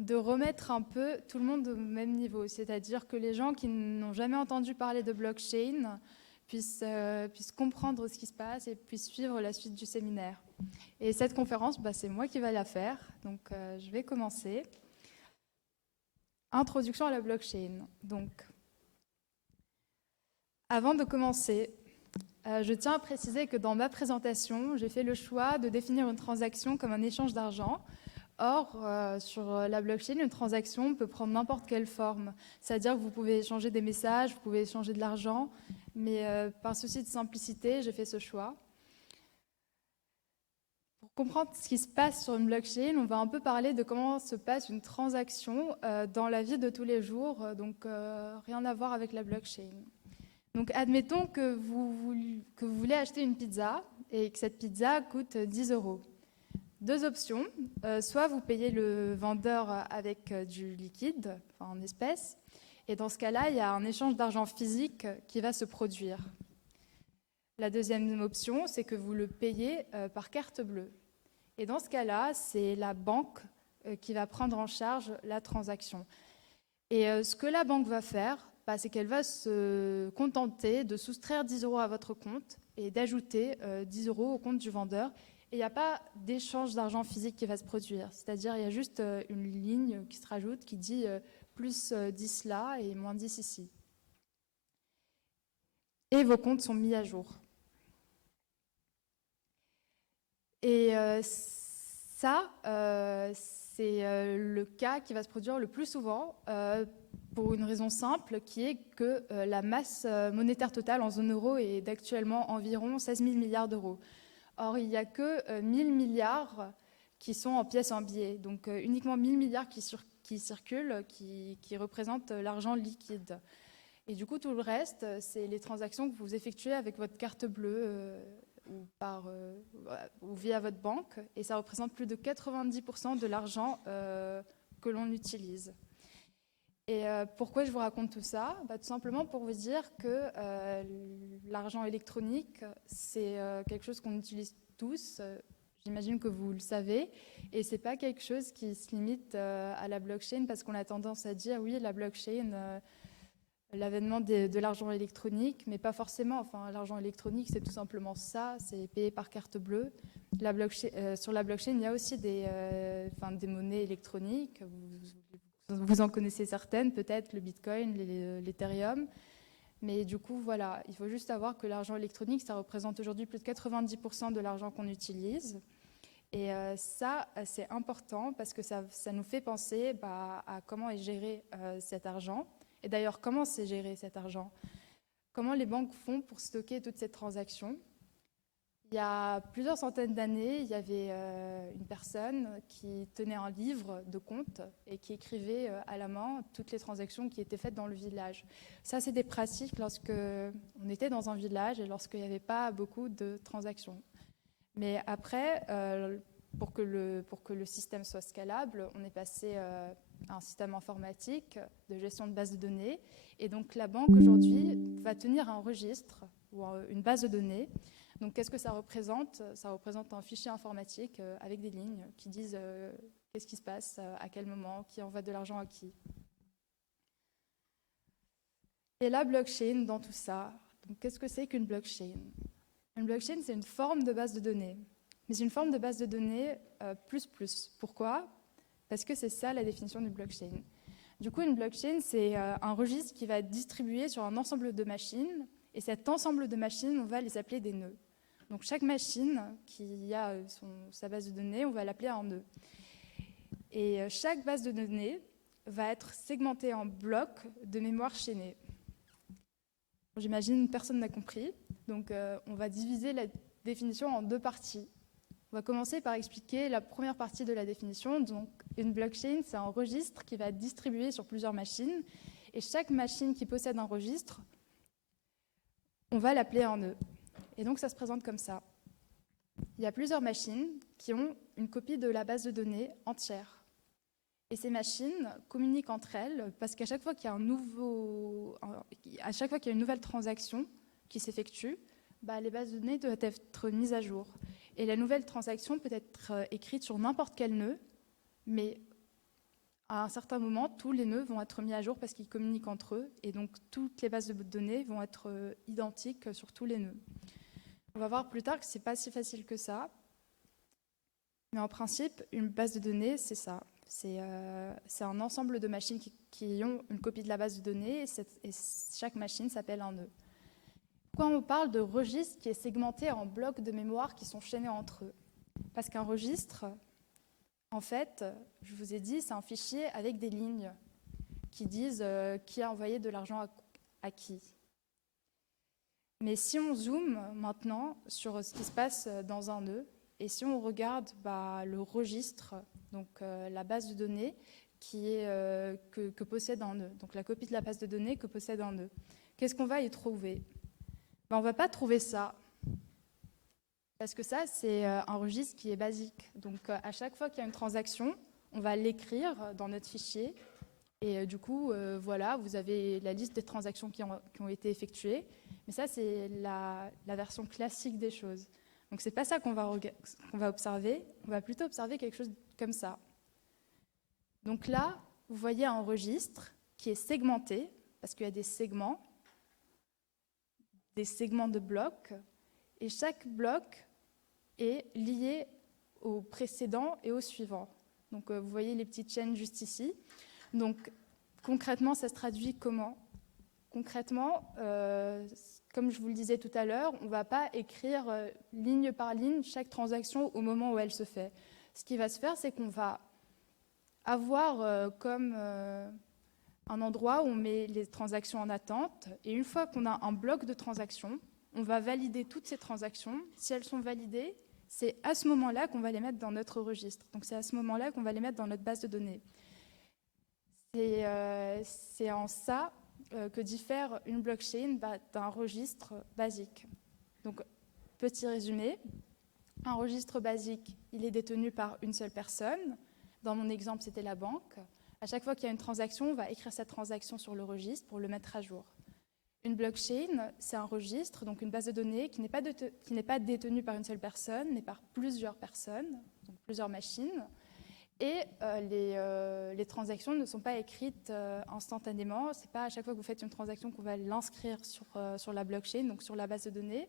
de remettre un peu tout le monde au même niveau. C'est-à-dire que les gens qui n'ont jamais entendu parler de blockchain puissent comprendre ce qui se passe et puissent suivre la suite du séminaire. Et cette conférence, c'est moi qui vais la faire. Donc, je vais commencer. Introduction à la blockchain. Donc, avant de commencer, je tiens à préciser que dans ma présentation, j'ai fait le choix de définir une transaction comme un échange d'argent. Or, sur la blockchain, une transaction peut prendre n'importe quelle forme. C'est-à-dire que vous pouvez échanger des messages, vous pouvez échanger de l'argent, mais par souci de simplicité, j'ai fait ce choix. Pour comprendre ce qui se passe sur une blockchain, on va un peu parler de comment se passe une transaction dans la vie de tous les jours, donc rien à voir avec la blockchain. Donc, admettons que vous voulez acheter une pizza et que cette pizza coûte 10 €. Deux options, soit vous payez le vendeur avec du liquide, enfin en espèces, et dans ce cas-là, il y a un échange d'argent physique qui va se produire. La deuxième option, c'est que vous le payez par carte bleue. Et dans ce cas-là, c'est la banque qui va prendre en charge la transaction. Et ce que la banque va faire, c'est qu'elle va se contenter de soustraire 10 € à votre compte et d'ajouter 10 € au compte du vendeur. Et il n'y a pas d'échange d'argent physique qui va se produire. C'est-à-dire il y a juste une ligne qui se rajoute qui dit plus 10 là et moins 10 ici. Et vos comptes sont mis à jour. Et ça, c'est le cas qui va se produire le plus souvent pour une raison simple qui est que la masse monétaire totale en zone euro est d'actuellement environ 16 000 milliards d'euros. Or, il n'y a que 1 000 milliards qui sont en pièces en billets. Donc, uniquement 1 000 milliards qui circulent, qui représentent l'argent liquide. Et du coup, tout le reste, c'est les transactions que vous effectuez avec votre carte bleue ou via votre banque. Et ça représente plus de 90% de l'argent que l'on utilise. Et pourquoi je vous raconte tout ça ? Tout simplement pour vous dire que l'argent électronique, c'est quelque chose qu'on utilise tous. J'imagine que vous le savez. Et ce n'est pas quelque chose qui se limite à la blockchain parce qu'on a tendance à dire, oui, la blockchain, l'avènement de l'argent électronique, mais pas forcément. Enfin, l'argent électronique, c'est tout simplement ça, c'est payé par carte bleue. Sur la blockchain, il y a aussi des monnaies électroniques. Vous en connaissez certaines, peut-être le Bitcoin, l'Ethereum. Mais du coup, voilà, il faut juste savoir que l'argent électronique, ça représente aujourd'hui plus de 90% de l'argent qu'on utilise. Et ça, c'est important parce que ça nous fait penser à comment est géré cet argent. Et d'ailleurs, comment c'est géré cet argent ? Comment les banques font pour stocker toutes ces transactions ? Il y a plusieurs centaines d'années, il y avait une personne qui tenait un livre de comptes et qui écrivait à la main toutes les transactions qui étaient faites dans le village. Ça, c'est des pratiques lorsque on était dans un village et lorsqu'il n'y avait pas beaucoup de transactions. Mais après, pour que le système soit scalable, on est passé à un système informatique de gestion de base de données. Et donc, la banque, aujourd'hui, va tenir un registre ou une base de données. Donc, qu'est-ce que ça représente ? Ça représente un fichier informatique avec des lignes qui disent qu'est-ce qui se passe, à quel moment, qui envoie de l'argent à qui. Et la blockchain, dans tout ça, qu'est-ce que c'est qu'une blockchain ? Une blockchain, c'est une forme de base de données. Mais une forme de base de données plus. Pourquoi ? Parce que c'est ça la définition d'une blockchain. Du coup, une blockchain, c'est un registre qui va être distribué sur un ensemble de machines. Et cet ensemble de machines, on va les appeler des nœuds. Donc chaque machine qui a sa base de données, on va l'appeler un nœud. Et chaque base de données va être segmentée en blocs de mémoire chaînée. J'imagine personne n'a compris. Donc on va diviser la définition en deux parties. On va commencer par expliquer la première partie de la définition. Donc, une blockchain, c'est un registre qui va être distribué sur plusieurs machines. Et chaque machine qui possède un registre, on va l'appeler un nœud. Et donc, ça se présente comme ça. Il y a plusieurs machines qui ont une copie de la base de données entière. Et ces machines communiquent entre elles parce qu'à chaque fois qu'il y a une nouvelle transaction qui s'effectue, les bases de données doivent être mises à jour. Et la nouvelle transaction peut être écrite sur n'importe quel nœud, mais À un certain moment, tous les nœuds vont être mis à jour parce qu'ils communiquent entre eux, et donc toutes les bases de données vont être identiques sur tous les nœuds. On va voir plus tard que ce n'est pas si facile que ça, mais en principe, une base de données, c'est ça. C'est un ensemble de machines qui ont une copie de la base de données, et chaque machine s'appelle un nœud. Pourquoi on parle de registre qui est segmenté en blocs de mémoire qui sont chaînés entre eux? Parce qu'un registre, en fait, je vous ai dit, c'est un fichier avec des lignes qui disent qui a envoyé de l'argent à qui. Mais si on zoome maintenant sur ce qui se passe dans un nœud, et si on regarde le registre, donc la base de données que possède un nœud, donc la copie de la base de données que possède un nœud, qu'est-ce qu'on va y trouver? On ne va pas trouver ça, parce que ça, c'est un registre qui est basique. Donc à chaque fois qu'il y a une transaction, on va l'écrire dans notre fichier, et du coup, voilà, vous avez la liste des transactions qui ont été effectuées, mais ça, c'est la version classique des choses. Donc c'est pas ça qu'on va observer, on va plutôt observer quelque chose comme ça. Donc là, vous voyez un registre qui est segmenté, parce qu'il y a des segments de blocs, et chaque bloc est lié au précédent et au suivant. Donc vous voyez les petites chaînes juste ici. Donc concrètement, ça se traduit comment? Concrètement, comme je vous le disais tout à l'heure, on ne va pas écrire ligne par ligne chaque transaction au moment où elle se fait. Ce qui va se faire, c'est qu'on va avoir comme un endroit où on met les transactions en attente, et une fois qu'on a un bloc de transactions, on va valider toutes ces transactions. Si elles sont validées, c'est à ce moment-là qu'on va les mettre dans notre registre. Donc c'est à ce moment-là qu'on va les mettre dans notre base de données. C'est en ça que diffère une blockchain d'un registre basique. Donc, petit résumé, un registre basique, il est détenu par une seule personne. Dans mon exemple, c'était la banque. À chaque fois qu'il y a une transaction, on va écrire cette transaction sur le registre pour le mettre à jour. Une blockchain, c'est un registre, donc une base de données qui n'est pas détenue par une seule personne, mais par plusieurs personnes, donc plusieurs machines. Et les transactions ne sont pas écrites instantanément. Ce n'est pas à chaque fois que vous faites une transaction qu'on va l'inscrire sur la blockchain, donc sur la base de données.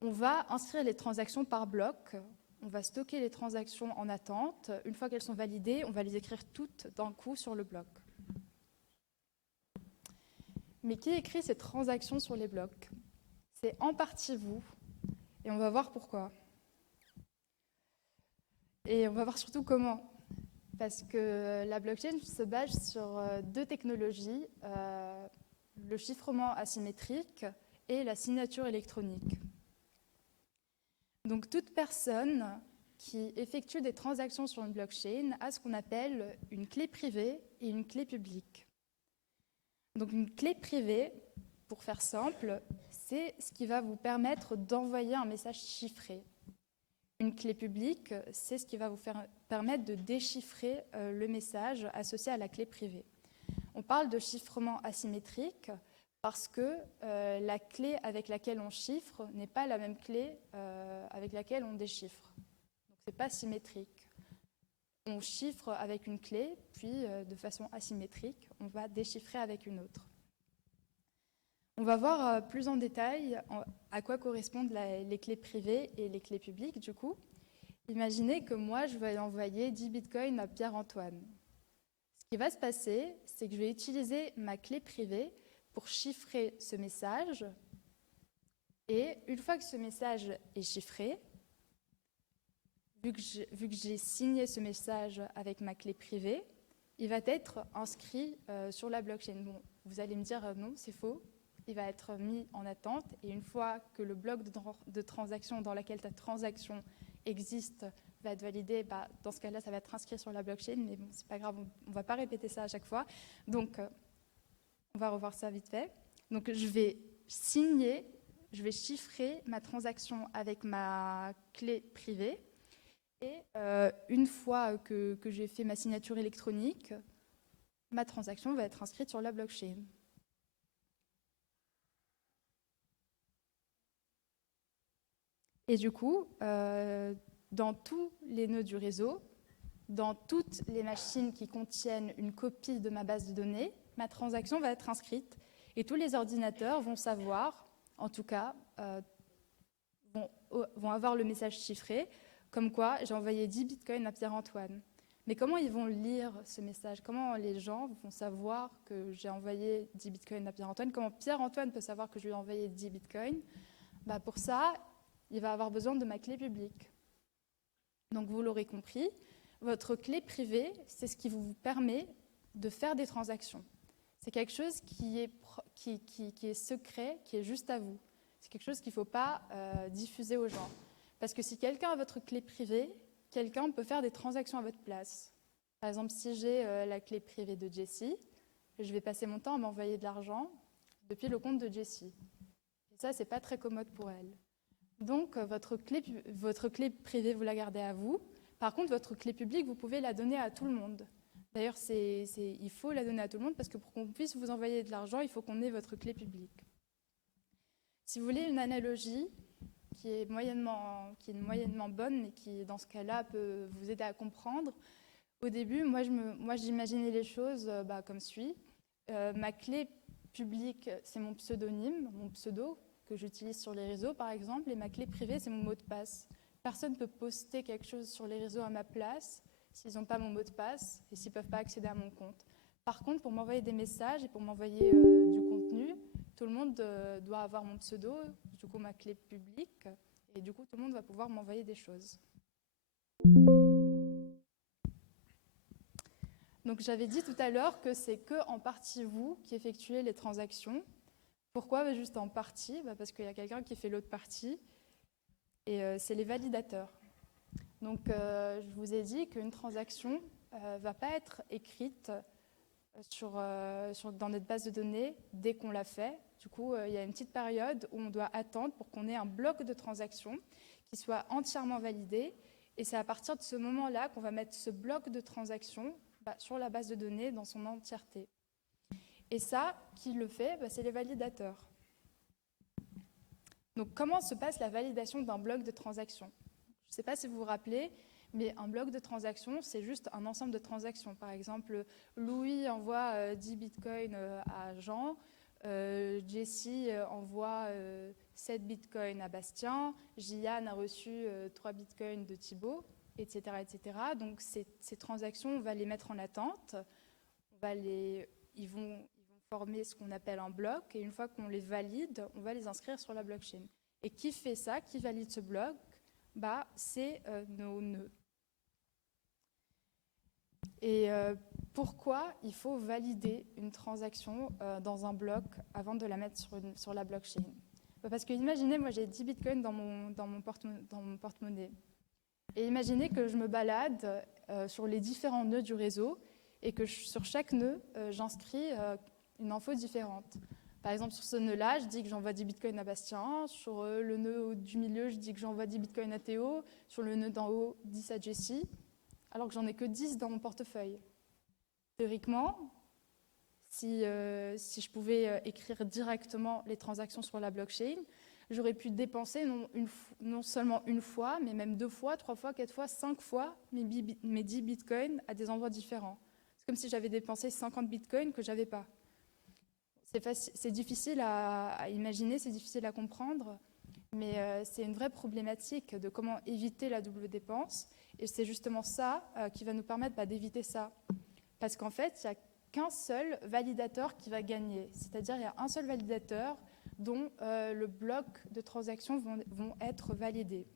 On va inscrire les transactions par bloc. On va stocker les transactions en attente. Une fois qu'elles sont validées, on va les écrire toutes d'un coup sur le bloc. Mais qui écrit ces transactions sur les blocs? C'est en partie vous. Et on va voir pourquoi. Et on va voir surtout comment. Parce que la blockchain se base sur deux technologies, le chiffrement asymétrique et la signature électronique. Donc toute personne qui effectue des transactions sur une blockchain a ce qu'on appelle une clé privée et une clé publique. Donc une clé privée, pour faire simple, c'est ce qui va vous permettre d'envoyer un message chiffré. Une clé publique, c'est ce qui va vous permettre de déchiffrer le message associé à la clé privée. On parle de chiffrement asymétrique parce que la clé avec laquelle on chiffre n'est pas la même clé avec laquelle on déchiffre. Donc ce n'est pas symétrique. On chiffre avec une clé, puis de façon asymétrique, on va déchiffrer avec une autre. On va voir plus en détail à quoi correspondent les clés privées et les clés publiques du coup. Imaginez que moi, je vais envoyer 10 bitcoins à Pierre-Antoine. Ce qui va se passer, c'est que je vais utiliser ma clé privée pour chiffrer ce message. Et une fois que ce message est chiffré, vu que j'ai signé ce message avec ma clé privée, il va être inscrit sur la blockchain. Bon, vous allez me dire non, c'est faux. Il va être mis en attente et une fois que le bloc de transaction dans lequel ta transaction existe va être validé, dans ce cas-là, ça va être inscrit sur la blockchain, mais bon, c'est pas grave, on ne va pas répéter ça à chaque fois. Donc, on va revoir ça vite fait. Donc, je vais chiffrer ma transaction avec ma clé privée. Et une fois que j'ai fait ma signature électronique, ma transaction va être inscrite sur la blockchain. Et du coup, dans tous les nœuds du réseau, dans toutes les machines qui contiennent une copie de ma base de données, ma transaction va être inscrite et tous les ordinateurs vont savoir, en tout cas, vont avoir le message chiffré, comme quoi j'ai envoyé 10 bitcoins à Pierre-Antoine. Mais comment ils vont lire ce message? Comment les gens vont savoir que j'ai envoyé 10 bitcoins à Pierre-Antoine? Comment Pierre-Antoine peut savoir que je lui ai envoyé 10 bitcoins? Pour ça, il va avoir besoin de ma clé publique. Donc vous l'aurez compris, votre clé privée, c'est ce qui vous permet de faire des transactions. C'est quelque chose qui est secret, qui est juste à vous. C'est quelque chose qu'il ne faut pas diffuser aux gens. Parce que si quelqu'un a votre clé privée, quelqu'un peut faire des transactions à votre place. Par exemple, si j'ai la clé privée de Jessie, je vais passer mon temps à m'envoyer de l'argent depuis le compte de Jessie. Et ça, ce n'est pas très commode pour elle. Donc, votre clé privée, vous la gardez à vous. Par contre, votre clé publique, vous pouvez la donner à tout le monde. D'ailleurs, il faut la donner à tout le monde parce que pour qu'on puisse vous envoyer de l'argent, il faut qu'on ait votre clé publique. Si vous voulez une analogie qui est moyennement bonne, mais qui, dans ce cas-là, peut vous aider à comprendre, au début, moi j'imaginais les choses comme suit. Ma clé publique, c'est mon pseudonyme, mon pseudo, que j'utilise sur les réseaux, par exemple, et ma clé privée, c'est mon mot de passe. Personne ne peut poster quelque chose sur les réseaux à ma place s'ils n'ont pas mon mot de passe et s'ils ne peuvent pas accéder à mon compte. Par contre, pour m'envoyer des messages et pour m'envoyer du contenu, tout le monde doit avoir mon pseudo, du coup ma clé publique, et du coup tout le monde va pouvoir m'envoyer des choses. Donc j'avais dit tout à l'heure que c'est qu'en partie vous qui effectuez les transactions. Pourquoi? Juste en partie, parce qu'il y a quelqu'un qui fait l'autre partie, et c'est les validateurs. Donc je vous ai dit qu'une transaction ne va pas être écrite dans notre base de données dès qu'on l'a fait. Du coup, il y a une petite période où on doit attendre pour qu'on ait un bloc de transactions qui soit entièrement validé. Et c'est à partir de ce moment-là qu'on va mettre ce bloc de transactions sur la base de données dans son entièreté. Et ça, qui le fait? C'est les validateurs. Donc, comment se passe la validation d'un bloc de transactions? Je ne sais pas si vous vous rappelez, mais un bloc de transactions, c'est juste un ensemble de transactions. Par exemple, Louis envoie 10 bitcoins à Jean, Jessie envoie 7 bitcoins à Bastien, Jian a reçu 3 bitcoins de Thibaut, etc., etc. Donc ces transactions, on va les mettre en attente, ils vont former ce qu'on appelle un bloc, et une fois qu'on les valide, on va les inscrire sur la blockchain. Et qui fait ça, qui valide ce bloc? C'est nos nœuds. Et pourquoi il faut valider une transaction dans un bloc avant de la mettre sur la blockchain? Parce que imaginez, moi j'ai 10 bitcoins dans mon porte-monnaie. Et imaginez que je me balade sur les différents nœuds du réseau et que sur chaque nœud, j'inscris une info différente. Par exemple, sur ce nœud-là, je dis que j'envoie 10 bitcoins à Bastien. Sur le nœud du milieu, je dis que j'envoie 10 bitcoins à Théo. Sur le nœud d'en haut, 10 à Jessie. Alors que j'en ai que 10 dans mon portefeuille. Théoriquement, si je pouvais écrire directement les transactions sur la blockchain, j'aurais pu dépenser non seulement une fois, mais même 2 fois, 3 fois, 4 fois, 5 fois mes 10 bitcoins à des endroits différents. C'est comme si j'avais dépensé 50 bitcoins que je n'avais pas. C'est difficile à imaginer, c'est difficile à comprendre, mais c'est une vraie problématique de comment éviter la double dépense. Et c'est justement ça qui va nous permettre d'éviter ça. Parce qu'en fait, il n'y a qu'un seul validateur qui va gagner. C'est-à-dire il y a un seul validateur dont le bloc de transactions vont être validés.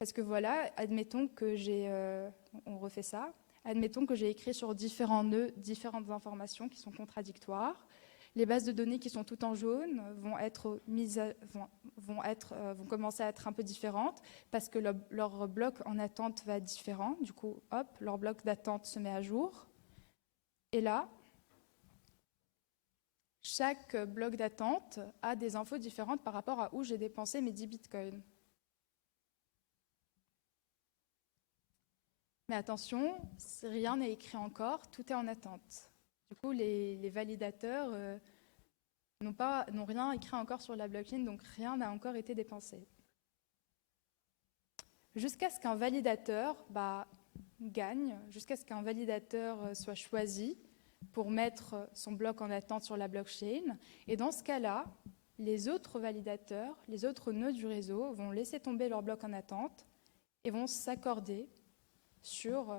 Parce que voilà, admettons que on refait ça. Admettons que j'ai écrit sur différents nœuds différentes informations qui sont contradictoires. Les bases de données qui sont toutes en jaune vont commencer à être un peu différentes parce que leur bloc en attente va être différent. Du coup, hop, leur bloc d'attente se met à jour. Et là, chaque bloc d'attente a des infos différentes par rapport à où j'ai dépensé mes 10 bitcoins. Mais attention, rien n'est écrit encore, tout est en attente. Du coup, les validateurs n'ont rien écrit encore sur la blockchain, donc rien n'a encore été dépensé. jusqu'à ce qu'un validateur gagne, jusqu'à ce qu'un validateur soit choisi pour mettre son bloc en attente sur la blockchain. Et dans ce cas-là, les autres validateurs, les autres nœuds du réseau vont laisser tomber leur bloc en attente et vont s'accorder sur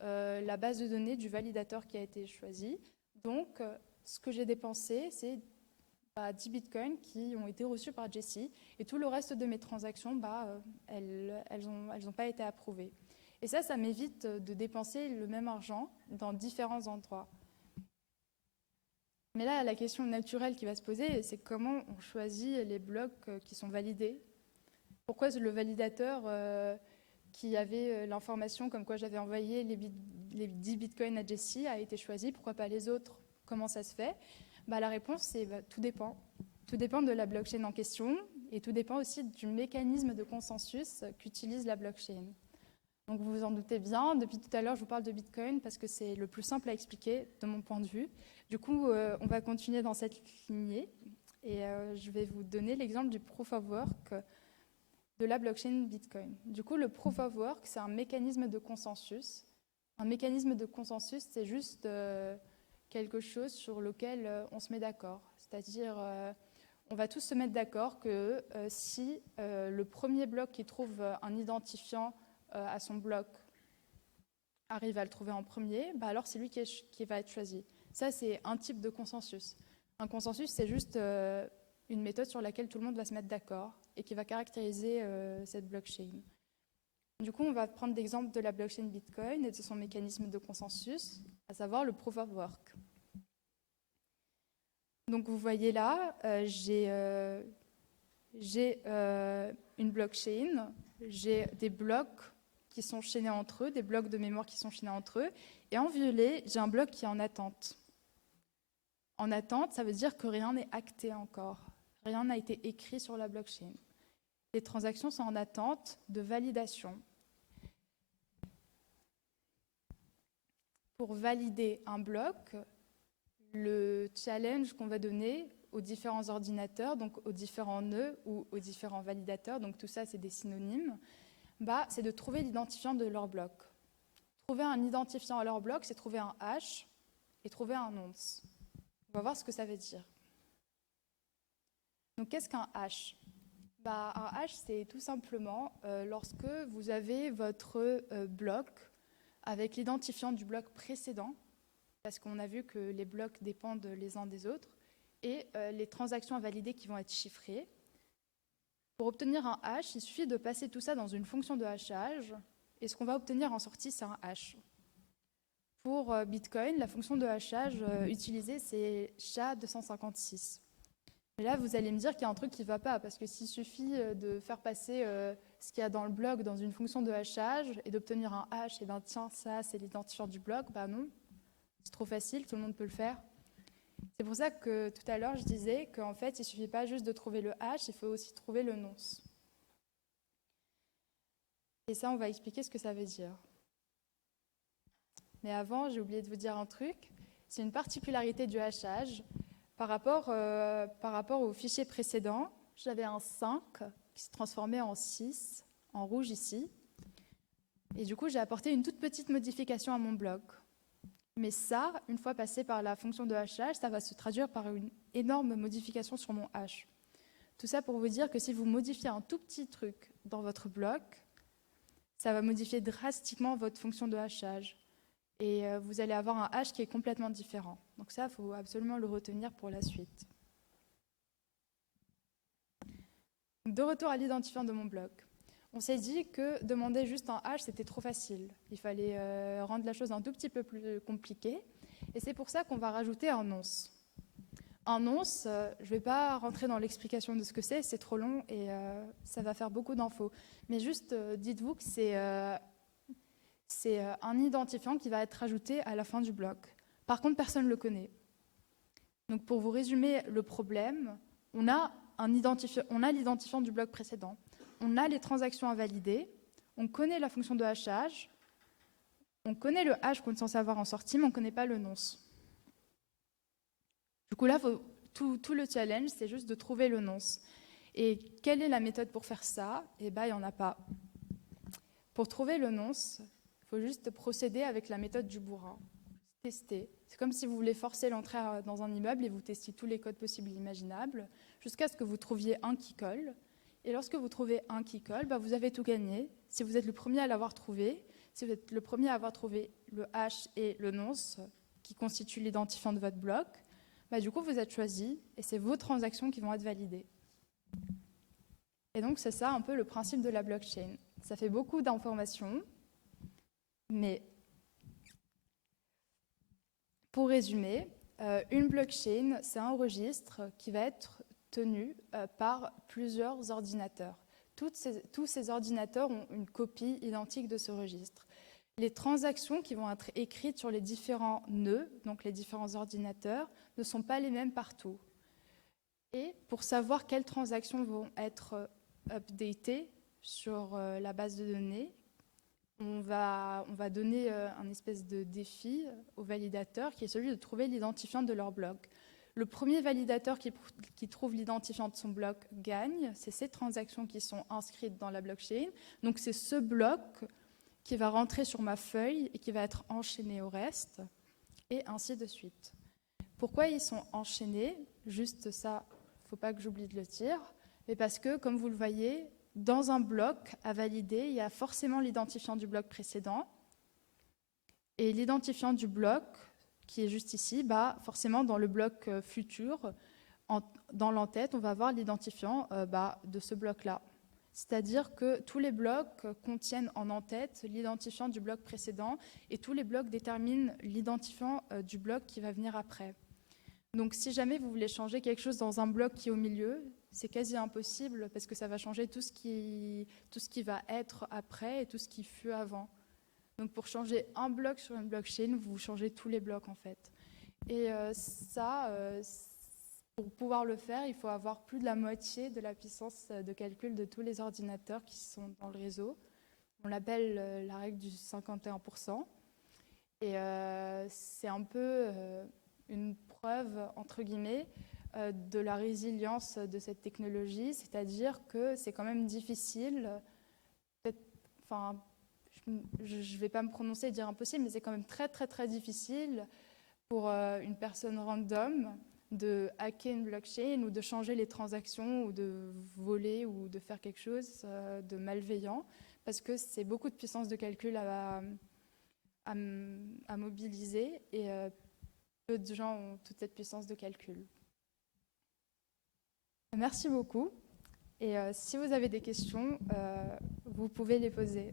la base de données du validateur qui a été choisi. Donc, ce que j'ai dépensé, c'est 10 bitcoins qui ont été reçus par Jessie, et tout le reste de mes transactions, elles n'ont pas été approuvées. Et ça m'évite de dépenser le même argent dans différents endroits. Mais là, la question naturelle qui va se poser, c'est comment on choisit les blocs qui sont validés. Pourquoi le validateur qui avait l'information comme quoi j'avais envoyé les 10 bitcoins à Jessie a été choisi, pourquoi pas les autres? Comment ça se fait? La réponse, c'est tout dépend. Tout dépend de la blockchain en question et tout dépend aussi du mécanisme de consensus qu'utilise la blockchain. Donc vous vous en doutez bien, depuis tout à l'heure, je vous parle de Bitcoin parce que c'est le plus simple à expliquer de mon point de vue. Du coup, on va continuer dans cette lignée et je vais vous donner l'exemple du Proof of Work de la blockchain Bitcoin. Du coup, le Proof of Work, c'est un mécanisme de consensus. Un mécanisme de consensus, c'est juste quelque chose sur lequel on se met d'accord. C'est-à-dire, on va tous se mettre d'accord que si le premier bloc qui trouve un identifiant à son bloc arrive à le trouver en premier, alors c'est lui qui va être choisi. Ça, c'est un type de consensus. Un consensus, c'est juste une méthode sur laquelle tout le monde va se mettre d'accord et qui va caractériser cette blockchain. Du coup, on va prendre l'exemple de la blockchain Bitcoin et de son mécanisme de consensus, à savoir le Proof of Work. Donc vous voyez là, j'ai une blockchain, j'ai des blocs qui sont chaînés entre eux, des blocs de mémoire qui sont chaînés entre eux, et en violet, j'ai un bloc qui est en attente. En attente, ça veut dire que rien n'est acté encore, rien n'a été écrit sur la blockchain. Les transactions sont en attente de validation. Pour valider un bloc, le challenge qu'on va donner aux différents ordinateurs, donc aux différents nœuds ou aux différents validateurs, donc tout ça c'est des synonymes, c'est de trouver l'identifiant de leur bloc. Trouver un identifiant à leur bloc, c'est trouver un hash et trouver un nonce. On va voir ce que ça veut dire. Donc qu'est-ce qu'un hash? Un hash, c'est tout simplement lorsque vous avez votre bloc avec l'identifiant du bloc précédent, parce qu'on a vu que les blocs dépendent les uns des autres, et les transactions à valider qui vont être chiffrées. Pour obtenir un hash, il suffit de passer tout ça dans une fonction de hachage, et ce qu'on va obtenir en sortie, c'est un hash. Pour Bitcoin, la fonction de hachage utilisée, c'est SHA-256. Mais là, vous allez me dire qu'il y a un truc qui ne va pas, parce que s'il suffit de faire passer ce qu'il y a dans le bloc dans une fonction de hachage et d'obtenir un hash, et tiens, ça, c'est l'identifiant du bloc, non. C'est trop facile, tout le monde peut le faire. C'est pour ça que tout à l'heure, je disais qu'en fait, il ne suffit pas juste de trouver le hash, il faut aussi trouver le nonce. Et ça, on va expliquer ce que ça veut dire. Mais avant, j'ai oublié de vous dire un truc. C'est une particularité du hachage. Par rapport au fichier précédent, j'avais un 5 qui se transformait en 6, en rouge ici. Et du coup, j'ai apporté une toute petite modification à mon bloc. Mais ça, une fois passé par la fonction de hachage, ça va se traduire par une énorme modification sur mon hash. Tout ça pour vous dire que si vous modifiez un tout petit truc dans votre bloc, ça va modifier drastiquement votre fonction de hachage. Et vous allez avoir un hash qui est complètement différent. Donc ça, il faut absolument le retenir pour la suite. De retour à l'identifiant de mon bloc. On s'est dit que demander juste un hash, c'était trop facile. Il fallait rendre la chose un tout petit peu plus compliquée. Et c'est pour ça qu'on va rajouter un nonce. Un nonce, je ne vais pas rentrer dans l'explication de ce que c'est trop long et ça va faire beaucoup d'infos. Mais juste, dites-vous que c'est un identifiant qui va être ajouté à la fin du bloc. Par contre, personne ne le connaît. Donc pour vous résumer le problème, on a l'identifiant du bloc précédent. On a les transactions à valider, on connaît la fonction de hachage, on connaît le hash qu'on est censé avoir en sortie, mais on ne connaît pas le nonce. Du coup, là, tout le challenge, c'est juste de trouver le nonce. Et quelle est la méthode pour faire ça? Il n'y en a pas. Pour trouver le nonce, il faut juste procéder avec la méthode du bourrin. Tester. C'est comme si vous voulez forcer l'entrée dans un immeuble et vous testiez tous les codes possibles et imaginables jusqu'à ce que vous trouviez un qui colle. Et lorsque vous trouvez un qui colle, vous avez tout gagné. Si vous êtes le premier à l'avoir trouvé, si vous êtes le premier à avoir trouvé le hash et le nonce qui constituent l'identifiant de votre bloc, du coup vous êtes choisi et c'est vos transactions qui vont être validées. Et donc c'est ça un peu le principe de la blockchain. Ça fait beaucoup d'informations, mais pour résumer, une blockchain, c'est un registre qui va être tenu par plusieurs ordinateurs. Tous ces ordinateurs ont une copie identique de ce registre. Les transactions qui vont être écrites sur les différents nœuds, donc les différents ordinateurs, ne sont pas les mêmes partout. Et pour savoir quelles transactions vont être updatées sur la base de données, on va donner un espèce de défi au validateur qui est celui de trouver l'identifiant de leur bloc. Le premier validateur qui trouve l'identifiant de son bloc gagne. C'est ces transactions qui sont inscrites dans la blockchain. Donc c'est ce bloc qui va rentrer sur ma feuille et qui va être enchaîné au reste, et ainsi de suite. Pourquoi ils sont enchaînés? Juste ça, il ne faut pas que j'oublie de le dire. Mais parce que, comme vous le voyez, dans un bloc à valider, il y a forcément l'identifiant du bloc précédent. Et l'identifiant du bloc, qui est juste ici, forcément dans le bloc futur, dans l'entête, on va avoir l'identifiant de ce bloc-là. C'est-à-dire que tous les blocs contiennent en en-tête l'identifiant du bloc précédent et tous les blocs déterminent l'identifiant du bloc qui va venir après. Donc si jamais vous voulez changer quelque chose dans un bloc qui est au milieu, c'est quasi impossible parce que ça va changer tout ce qui va être après et tout ce qui fut avant. Donc pour changer un bloc sur une blockchain, vous changez tous les blocs en fait. Et pour pouvoir le faire, il faut avoir plus de la moitié de la puissance de calcul de tous les ordinateurs qui sont dans le réseau. On l'appelle la règle du 51%. Et c'est un peu une preuve, entre guillemets, de la résilience de cette technologie, c'est-à-dire que c'est quand même difficile, je ne vais pas me prononcer et dire impossible, mais c'est quand même très très très difficile pour une personne random de hacker une blockchain ou de changer les transactions ou de voler ou de faire quelque chose de malveillant parce que c'est beaucoup de puissance de calcul à mobiliser et peu de gens ont toute cette puissance de calcul. Merci beaucoup et si vous avez des questions, vous pouvez les poser.